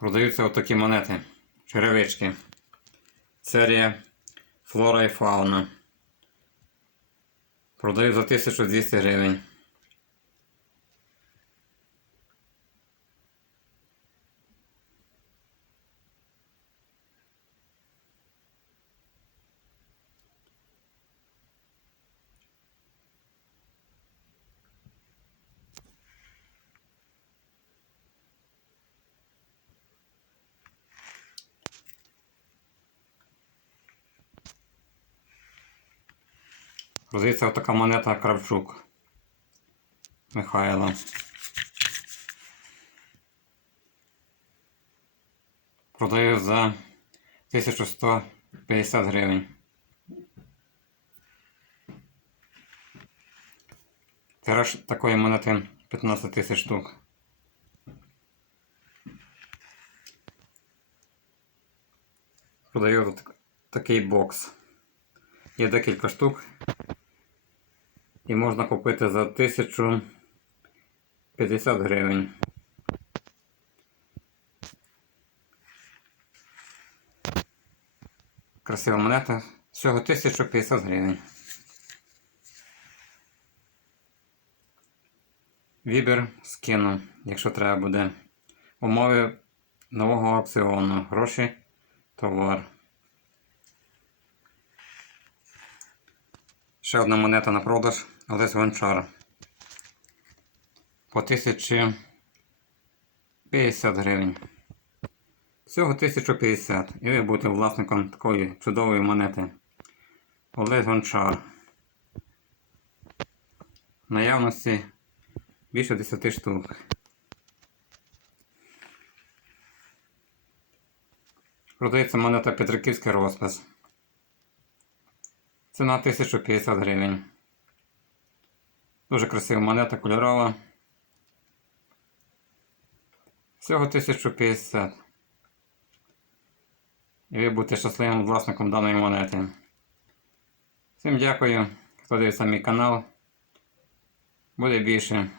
Продаються отакі монети. Черевички. Серія Флора і Фауна. Продаю за 1200 гривень. Продається отака монета Кравчук. Михайло. Продаю за 1150 гривень. Тираж такої монети 15 тисяч штук. Продаю такий бокс. Є декілька штук. І можна купити за 1050 гривень. Красива монета. Всього 1050 гривень. Вибір скину, якщо треба буде. Умови нового аукціону. Гроші, товар. Ще одна монета на продаж, Олесь Гончар. По 1050 гривень. Всього 1050. І ви будете власником такої чудової монети. Олесь Гончар. Наявності більше 10 штук. Продається монета Петриківський розпис. Ціна 1050 гривень. Дуже красива монета, кольорова. Всього 1050. І ви будете щасливим власником даної монети. Всім дякую, хто дивиться мій канал. Буде більше.